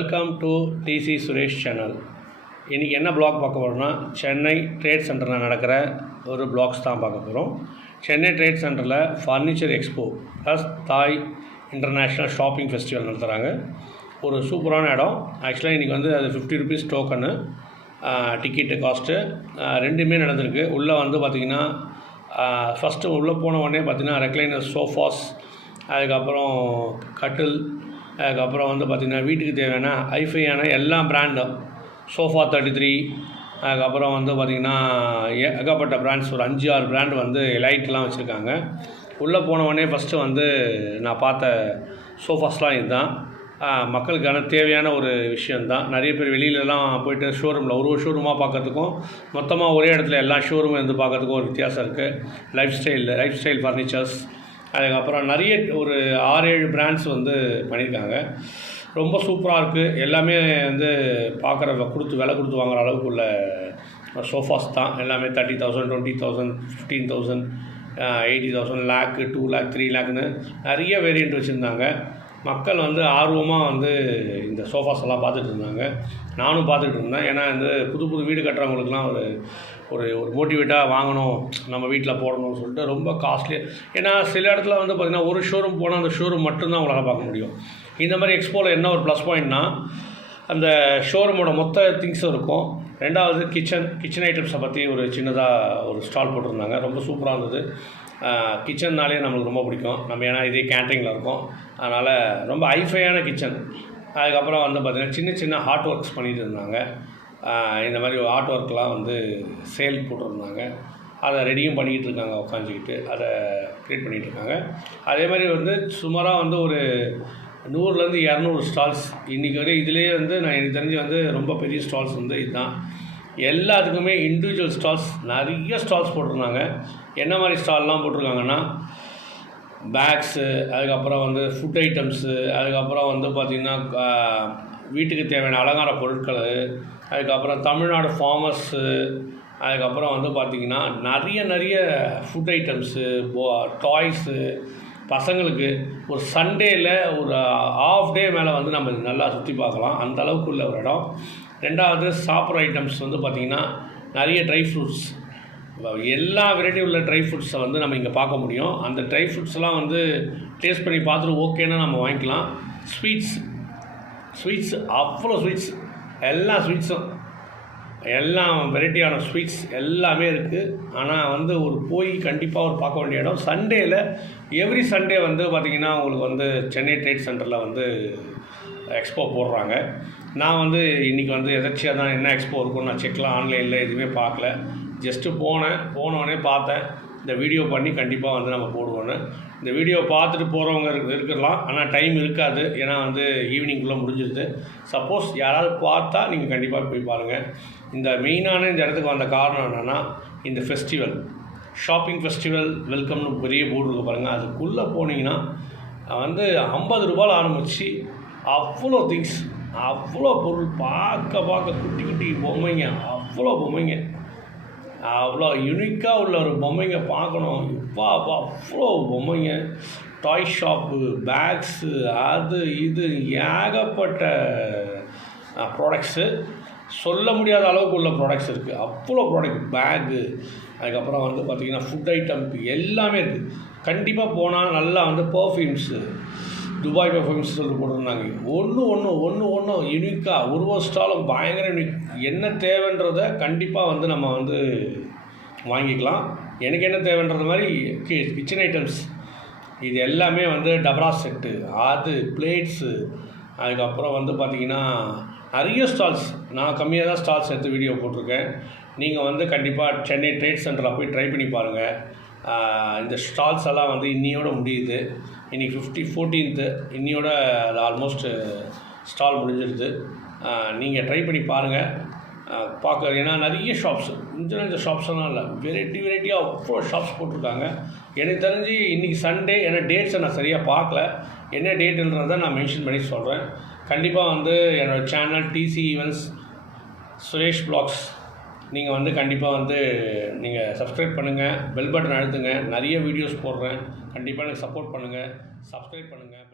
Welcome to DC Suresh channel. இன்றைக்கி என்ன black பார்க்க போகிறோம்னா, சென்னை ட்ரேட் சென்டரில் நடக்கிற ஒரு பிளாக்ஸ் தான் பார்க்க போகிறோம். சென்னை ட்ரேட் சென்டரில் ஃபர்னிச்சர் எக்ஸ்போ ப்ளஸ் தாய் இன்டர்நேஷ்னல் ஷாப்பிங் ஃபெஸ்டிவல் நடத்துகிறாங்க. ஒரு சூப்பரான இடம். ஆக்சுவலாக இன்றைக்கி வந்து அது 50 ருபீஸ் டோக்கனு டிக்கெட்டு காஸ்ட்டு ரெண்டுமே நடந்திருக்கு. உள்ளே வந்து பார்த்திங்கன்னா ஃபஸ்ட்டு உள்ளே போன உடனே பார்த்திங்கன்னா ரெக்லைனர் சோஃபாஸ், அதுக்கப்புறம் கட்டில், அதுக்கப்புறம் வந்து பார்த்திங்கன்னா வீட்டுக்கு தேவையான ஹைஃபையான எல்லா பிராண்டும் சோஃபா 33, அதுக்கப்புறம் வந்து பார்த்திங்கன்னா ஏகப்பட்ட பிராண்ட்ஸ் ஒரு 5-6 பிராண்டு வந்து லைட்லாம் வச்சுருக்காங்க. உள்ளே போனவொடனே ஃபஸ்ட்டு வந்து நான் பார்த்த சோஃபாஸ்லாம் இதுதான். மக்களுக்கான தேவையான ஒரு விஷயந்தான். நிறைய பேர் வெளியிலலாம் போய்ட்டு ஷோரூமில் ஒரு ஷோரூமாக பார்க்குறதுக்கும் மொத்தமாக ஒரே இடத்துல எல்லா ஷோரூமும் வந்து பார்க்குறதுக்கும் ஒரு வித்தியாசம் இருக்குது. லைஃப் ஸ்டைல் ஃபர்னிச்சர்ஸ், அதுக்கப்புறம் நிறைய ஒரு 6-7 பிராண்ட்ஸ் வந்து பண்ணியிருக்காங்க. ரொம்ப சூப்பராக இருக்குது. எல்லாமே வந்து பார்க்குற விலை கொடுத்து வாங்குகிற அளவுக்கு உள்ள சோஃபாஸ் தான். எல்லாமே 30,000, 20,000, 15,000, 80,000, lakh, 2 lakh, 3 lakhன்னு நிறைய வேரியண்ட் வச்சுருந்தாங்க. மக்கள் வந்து ஆர்வமாக வந்து இந்த சோஃபாஸ் எல்லாம் பார்த்துட்டு இருந்தாங்க. நானும் பார்த்துட்டு இருந்தேன். ஏன்னா இந்த புது வீடு கட்டுறவங்களுக்குலாம் ஒரு ஒரு ஒரு மோட்டிவேட்டாக வாங்கணும், நம்ம வீட்டில் போடணும்னு சொல்லிட்டு. ரொம்ப காஸ்ட்லியாக, ஏன்னா சில இடத்துல வந்து பார்த்திங்கன்னா ஒரு ஷோரூம் போனால் அந்த ஷோரூம் மட்டும்தான் உங்களால் பார்க்க முடியும். இந்த மாதிரி எக்ஸ்போவில் என்ன ஒரு ப்ளஸ் பாயிண்ட்னா, அந்த ஷோரூமோட மொத்த திங்ஸும் இருக்கும். ரெண்டாவது கிச்சன் ஐட்டம்ஸை பற்றி ஒரு சின்னதாக ஒரு ஸ்டால் போட்டிருந்தாங்க. ரொம்ப சூப்பராக இருந்தது. கிச்சன்னாலே நம்மளுக்கு ரொம்ப பிடிக்கும். நம்ம ஏன்னா இதே கேன்டீனில் இருக்கோம், அதனால் ரொம்ப ஹைஃபையான கிச்சன். அதுக்கப்புறம் வந்து பார்த்திங்கன்னா சின்ன ஹார்ட் ஒர்க்ஸ் பண்ணிகிட்டு இருந்தாங்க. இந்த மாதிரி ஆர்ட் ஒர்க்லாம் வந்து சேல் போட்டிருந்தாங்க. அதை ரெடியும் பண்ணிக்கிட்டு இருக்காங்க, உட்காந்துக்கிட்டு அதை க்ரியேட் பண்ணிகிட்டு இருக்காங்க. அதே மாதிரி வந்து சுமாராக வந்து ஒரு 100-200 ஸ்டால்ஸ் இன்றைக்கி வரை. இதிலே வந்து எனக்கு தெரிஞ்சு வந்து ரொம்ப பெரிய ஸ்டால்ஸ் வந்து இதுதான். எல்லாத்துக்குமே இண்டிவிஜுவல் ஸ்டால்ஸ், நிறைய ஸ்டால்ஸ் போட்டிருந்தாங்க. என்ன மாதிரி ஸ்டால்லாம் போட்டிருக்காங்கன்னா, பேக்ஸு, அதுக்கப்புறம் வந்து ஃபுட் ஐட்டம்ஸு, அதுக்கப்புறம் வந்து பார்த்திங்கன்னா வீட்டுக்கு தேவையான அலங்கார பொருட்கள், அதுக்கப்புறம் தமிழ்நாடு ஃபார்மர்ஸு, அதுக்கப்புறம் வந்து பார்த்திங்கன்னா நிறைய ஃபுட் ஐட்டம்ஸு, டாய்ஸு, பசங்களுக்கு ஒரு சண்டேயில் ஒரு ஆஃப் டே மேலே வந்து நம்ம நல்லா சுற்றி பார்க்கலாம், அந்த அளவுக்கு உள்ள ஒரு இடம். ரெண்டாவது சாப்பிட்ற ஐட்டம்ஸ் வந்து பார்த்திங்கன்னா நிறைய ட்ரை ஃப்ரூட்ஸ், எல்லா வெரைட்டி உள்ள ட்ரை ஃப்ரூட்ஸை வந்து நம்ம இங்கே பார்க்க முடியும். அந்த ட்ரை ஃப்ரூட்ஸ்லாம் வந்து டேஸ்ட் பண்ணி பார்த்துட்டு ஓகேன்னா நம்ம வாங்கிக்கலாம். ஸ்வீட்ஸ் அவ்வளோ ஸ்வீட்ஸ், எல்லா ஸ்வீட்ஸும், எல்லா வெரைட்டியான ஸ்வீட்ஸ் எல்லாமே இருக்குது. ஆனால் வந்து ஒரு போய் கண்டிப்பாக ஒரு பார்க்க வேண்டிய இடம். சண்டேயில் எவ்ரி சண்டே வந்து பார்த்திங்கன்னா உங்களுக்கு வந்து சென்னை ட்ரேட் சென்டரில் வந்து எக்ஸ்போ போடுறாங்க. நான் வந்து இன்றைக்கி வந்து எதாச்சியாக தான் என்ன எக்ஸ்போ இருக்குன்னு நான் செக்லாம் ஆன்லைனில் எதுவுமே பார்க்கல. ஜஸ்ட்டு போனோடனே பார்த்தேன். இந்த வீடியோ பண்ணி கண்டிப்பாக வந்து நம்ம போடுவோன்னு. இந்த வீடியோ பார்த்துட்டு போகிறவங்க இருக்கலாம், ஆனால் டைம் இருக்காது. ஏன்னா வந்து ஈவினிங்குள்ளே முடிஞ்சிருது. சப்போஸ் யாராவது பார்த்தா நீங்கள் கண்டிப்பாக போய் பாருங்கள். இந்த மெயினான இந்த இடத்துக்கு வந்த காரணம் என்னென்னா, இந்த ஃபெஸ்டிவல், ஷாப்பிங் ஃபெஸ்டிவல் வெல்கம்னு பெரிய போர்டு இருக்குது பாருங்கள். அதுக்குள்ளே போனீங்கன்னா வந்து 50 ரூபாயில் ஆரம்பித்து அவ்வளோ திங்ஸ், அவ்வளோ பொருள், பார்க்க குட்டி பொம்மைங்க, அவ்வளோ யூனிக்காக உள்ள ஒரு பொம்மைங்க பார்க்கணும். அவ்வளோ பொம்மைங்க, டாய் ஷாப்பு, பேக்ஸு, அது இது ஏகப்பட்ட ப்ராடக்ட்ஸு, சொல்ல முடியாத அளவுக்கு உள்ள ப்ராடக்ட்ஸ் இருக்குது. அவ்வளோ ப்ராடக்ட், பேக்கு, அதுக்கப்புறம் வந்து பார்த்திங்கன்னா ஃபுட் ஐட்டம் எல்லாமே இருக்குது. கண்டிப்பாக போனால் நல்லா வந்து பர்ஃப்யூம்ஸு, துபாய் பர்ஃப்யூம்ஸ் சொல்லிட்டு போட்டிருந்தாங்க. ஒன்று யூனிக்காக, ஒரு ஸ்டாலும் பயங்கர யூனிக். என்ன தேவைன்றதை கண்டிப்பாக வந்து நம்ம வந்து வாங்கிக்கலாம். எனக்கு என்ன தேவைன்றது மாதிரி கிச்சன் ஐட்டம்ஸ் இது எல்லாமே வந்து டபரா செட்டு, அது பிளேட்ஸு, அதுக்கப்புறம் வந்து பார்த்திங்கன்னா நிறைய ஸ்டால்ஸ். நான் கம்மியாக தான் ஸ்டால்ஸ் எடுத்து வீடியோ போட்டிருக்கேன். நீங்கள் வந்து கண்டிப்பாக சென்னை ட்ரேட் சென்டரில் போய் ட்ரை பண்ணி பாருங்கள். இந்த ஸ்டால்ஸ் எல்லாம் வந்து இன்னியோட முடியுது. இன்றைக்கி 14th, இன்னியோட அது ஆல்மோஸ்ட் ஸ்டால் முடிஞ்சிருது. நீங்கள் ட்ரை பண்ணி பாருங்கள். ஏன்னா நிறைய ஷாப்ஸ், இந்த ஷாப்ஸ்லாம் இல்லை, வெரைட்டியாக அவ்வளோ ஷாப்ஸ் போட்டிருக்காங்க. எனக்கு தெரிஞ்சு இன்றைக்கி சண்டே, ஏன்னா டேட்ஸை நான் சரியாக பார்க்கல, என்ன டேட்டுன்றதை நான் மென்ஷன் பண்ணி சொல்கிறேன். கண்டிப்பாக வந்து என்னோடய channel DC events Suresh blogs நீங்கள் வந்து கண்டிப்பாக வந்து நீங்கள் சப்ஸ்கிரைப் பண்ணுங்கள், பெல் பட்டன் அழுத்துங்க. நிறைய வீடியோஸ் போடுறேன், கண்டிப்பாக எனக்கு சப்போர்ட் பண்ணுங்கள், சப்ஸ்கிரைப் பண்ணுங்கள்.